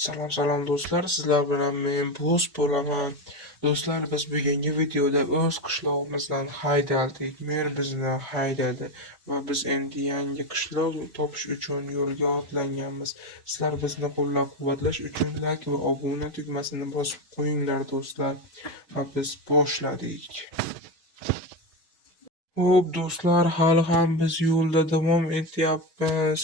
Salom do'stlar, sizlar bilan men Bo'z bo'laman. Do'stlar, biz bugungi videoda o'z qishlog'imizdan haydaldik. Mer bizni haydadi va biz endi yangi qishloq topish uchun yo'lga otlanganmiz. Sizlar bizni qo'llab-quvvatlash uchun like va obuna tugmasini bosib qo'yinglar do'stlar. Va biz boshladik. Xo'p do'stlar, hali ham biz yo'lda davom etyapmiz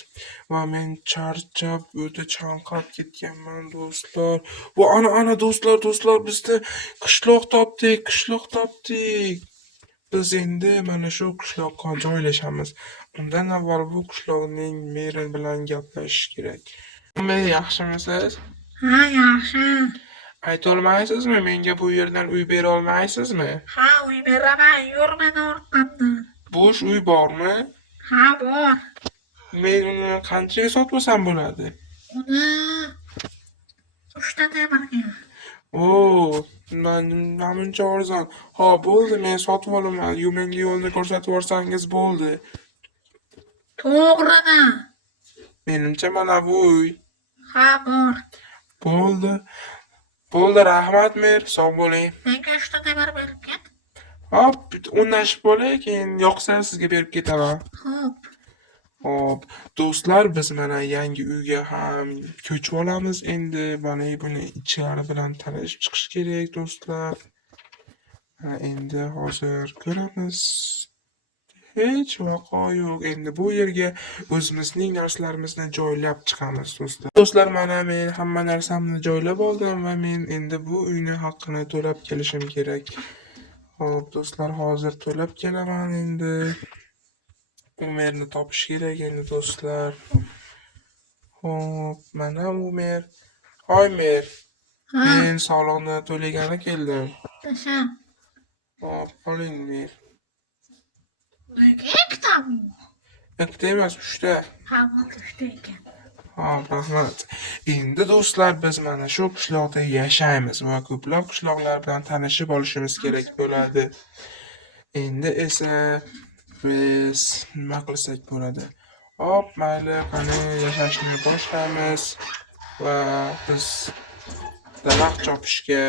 va men charchab o'ta chanqab ketganman do'stlar. Va ana do'stlar bizda qishloq topdik. Biz endi mana shu qishloqqa joylashamiz. Undan avval bu qishloqning meri bilan gaplashish kerak. Men yaxshimisiz? Ha, yaxshi. Aytolmaysizmi, menga bu yerdan uy bera olmaysizmi? Ha, uy beraman, yur meni orqamdan. Bo'sh uy bormi? Ha, bor. Men uni qanchaga sotib olsam bo'ladi? Uni 3 ta temirga. Namuncha arzon. Ha, bo'ldi, men sotib olaman. Menga yo'lni ko'rsatib yuborsangiz bo'ldi. To'g'rida. Menimcha mana bu uy. Ha, bor. Bo'ldi, rahmat mer, sog' bo'ling. Menga 3 ta temir berib ket. Hop, o'ynashib bo'lay, keyin yoqsa sizga berib ketaman. Hop, do'stlar, biz mana yangi uyga ham ko'chib olamiz endi. Mana buni ichlari bilan tanishib chiqish kerak do'stlar. Endi hozir ko'ramiz. Hech vaqo yo'q. Endi bu yerga o'zimizning narsalarimizni joylab chiqamiz do'stlar. Do'stlar, mana men hamma narsamni joylab oldim va men endi bu uyni haqqini to'lab kelishim kerak. Hop, do'stlar, hozir to'lab kelaman endi. Umerni topish kerak endi do'stlar. Hop, mana Umer. Hoy mer. Men soliqni to'lagani keldim. Tasha. Hop, oling mer. Nega ikkitami? Ikkita emas, 3 ta. Ha, 3 ta ekan. Hop, rahmat. Endi do'stlar, biz mana shu qishloqda yashaymiz va ko'plab qishloqlar bilan tanishib olishimiz kerak bo'ladi. Endi esa biz nima qilsak bo'ladi? Hop, mayli, qani yashashni boshlaymiz va biz daraxt chopishga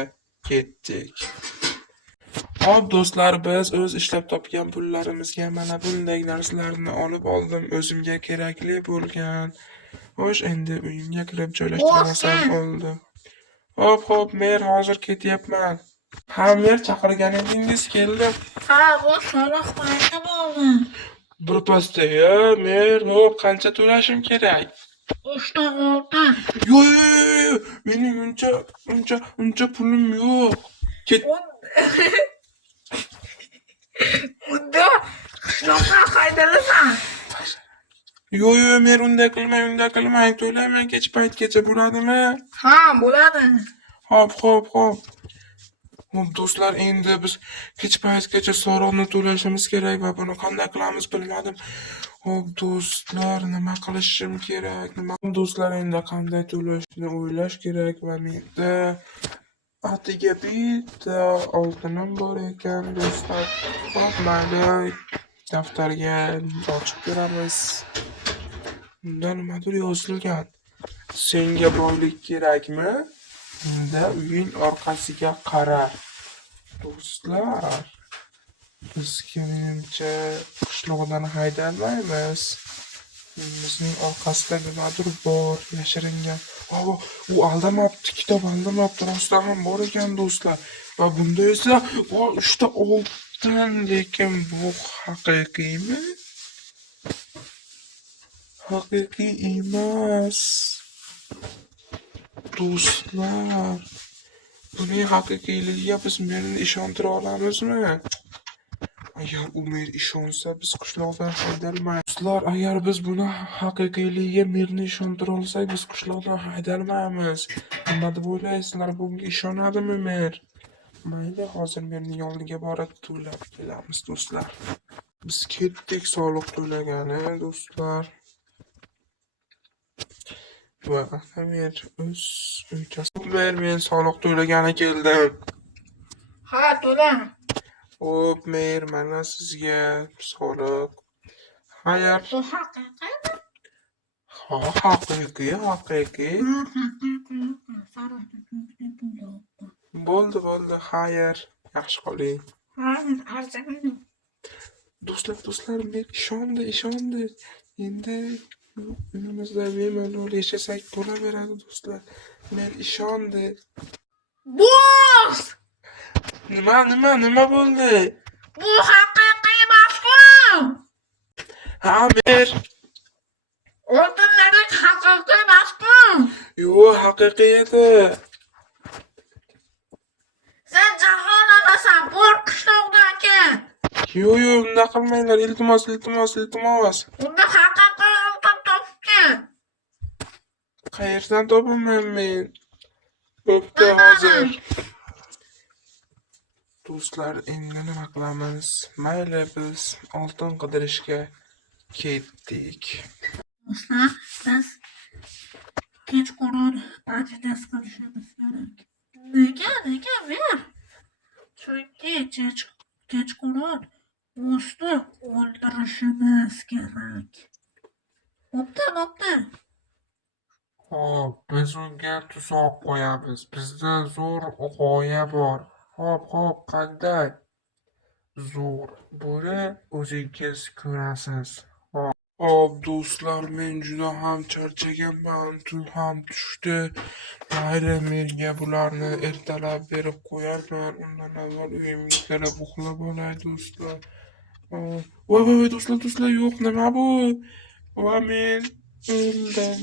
ketdik. Hop do'stlar, biz o'z ishlab topgan pullarimizga mana bunday narsalarni olib oldim, o'zimga kerakli bo'lgan. Xo'sh, endi uyimga kirib joylashtirmasam bo'ldi. Hop, men hozir ketyapman. Ha, men chaqirgan edingiz, keldim. Ha, bu soliq qayerda bo'ldi? Birpasda, men hop qancha to'lashim kerak? 3 ta 6. Yo'q, mening uncha pulim yo'q. Unda qishloqqa haydalasan. Yo'q, men unday qilmang, to'layman kech paytgacha bo'ladimi? Ha, bo'ladi. Hop. Hop do'stlar, endi biz kech paytgacha soliqni to'lashimiz kerak va buni qanday qilamiz bilmadim. Hop do'stlar, nima qilishim kerak? Do'stlar, endi qanday to'lashni o'ylash kerak va menda atiga bitta oltinim bor ekan do'stlar. Hop, mayli, daftarga ochib ko'ramiz. Unda nimadir yozilgan. Senga boylik kerakmi? Unda uying orqasiga qara. Do'stlar, bizga menimcha qishloqdan haydalmaymiz. Bizning orqasida nimadir bor, yashiringan. U aldamabdi, kitob aldamabdi, rostdan ham bor ekan do'stlar. Va bunda esa 3 ta oltin, lekin bu haqiqiymi? Haqiqiy emas. Do'stlar, buning haqiqiyligiga biz meni ishontira olamizmi? Agar u men ishonsa, biz qishloqdan haydalmaymiz. Do'stlar, agar biz buni haqiqiyligiga meni ishontira olsak, biz qishloqdan haydalmaymiz. Nima deb o'ylaysizlar, bunga ishonadimi mer? Mayli, hozir meni yoniga borib to'lab kelamiz do'stlar. Biz ketdik soliq to'lagani do'stlar. Va men o'z uychasiga men soliq to'lagani keldim. Ha, to'la. Hop, mer, mana sizga soliq. Hayır. Bu haqiqatmi? Ha, haqiqiy. sariq tufli deb o'ylabman. Bo'ldi, xayr. Yaxshi qoling. Hozir arzimadim. Do'stlar, men ishondi. Endi uyimizda bemalol yashasak bo'laveradi do'stlar. Men ishondi. Boss! Nima bo'ldi? Bu haqiqiy emas-ku! Ha, Amir. Oltinlardek haqiqiy emas-ku! Yo'q, haqiqiy edi. Sen jaholanasan, bor qishloqdan kel. Yo'q, unday qilmanglar. Iltimos. Unda haqiqiy oltin topib kel. Qayerdan topaman men? Bo'pti, hozir. Do'stlar, endi nima qilamiz? Mayli, biz oltin qidirishga ketdik. Do'stlar, biz kechqurun majlis qilishimiz kerak. Nega ver? Chunki kechqurun bossni o'ldirishimiz kerak. Bo'pti. Xo'p, biz unga tuzoq qo'yamiz. Bizda zo'r g'oya bor. Xo'p, qanday? Zo'r. Buni o'zingiz ko'rasiz. Xo'p, do'stlar, men juda ham charchaganman. Tun ham tushdi. Mayli, menga bularni ertalab berib qo'yarman. Undan avval uyimga kirib uxlab olay, do'stlar. Voy, do'stlar, yo'q, nima bu? Va men o'ldim.